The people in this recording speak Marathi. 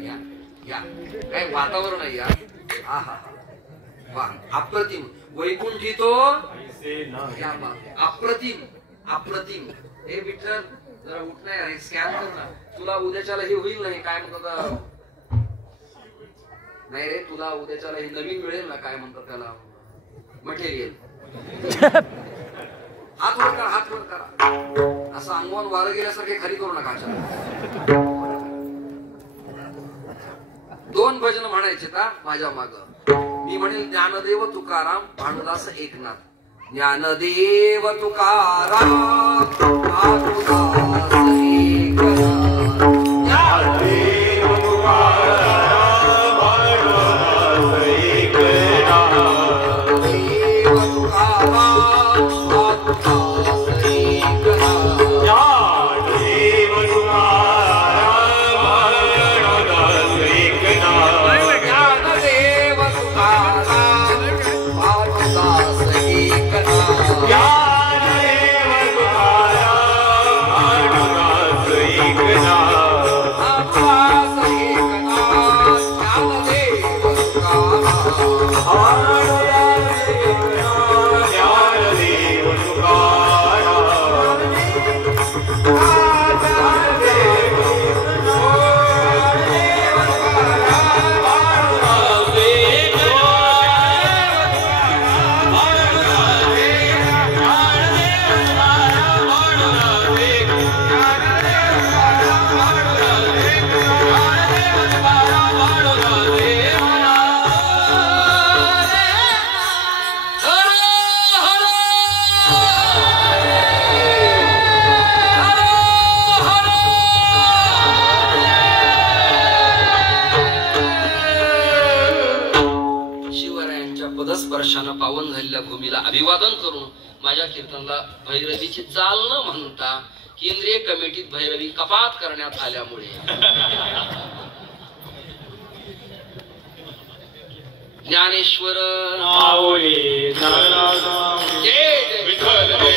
या काय वातावरण आहे या. आहा वा अप्रतिम वैकुंठी तो अप्रतिम अप्रतिम. हे विठ्ठल जरा उठ नाही स्कॅन कर ना. तुला उद्याच्याला हे होईल नाही काय म्हणतात नाही रे तुला उद्याच्याला हे नवीन मिळेल ना काय म्हणतात त्याला मटेरियल. हात वर करा हात वर करा असं अंगवान वारं गेल्यासारखे खाली करू नका. दोन भजन म्हणायचे का माझ्या माग. मी म्हणेल ज्ञानदेव तुकाराम भानुदास एकनाथ. ज्ञानदेव तुकाराम भानुदास एकनाथ. ज्ञानदेव तुकाराम भानुदास एकनाथ. देव तुकाराम भानुदास एकनाथ. ज्ञानदेव तुकाराम भानुदास एकनाथ. ज्ञानदेव तुकाराम भानुदास एकनाथ. ज्ञानदेव तुकाराम भानुदास एकनाथ. भानुदास एकनाथ. ज्ञानदेव तुकाराम भानुदास एकनाथ. ज्ञानदेव पदस्पर्शानं पावन झालेल्या भूमीला अभिवादन करून माझ्या कीर्तनाला भैरवीची चाल न म्हणता केंद्रीय कमिटीत भैरवी कपात करण्यात आल्यामुळे ज्ञानेश्वर जय जय विठ्ठल.